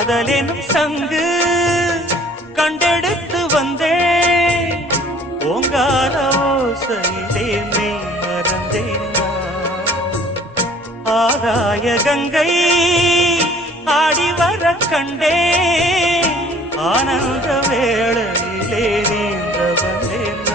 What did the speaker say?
காதலெனும் சங்கு கண்டெடுத்து வந்தேன் ஓங்கார ஓசையிலே மெய் மறந்தேன் ஆகாய கங்கை ஆடி வர கண்டேன் ஆனந்த வேளையிலே நீந்த வந்தேன்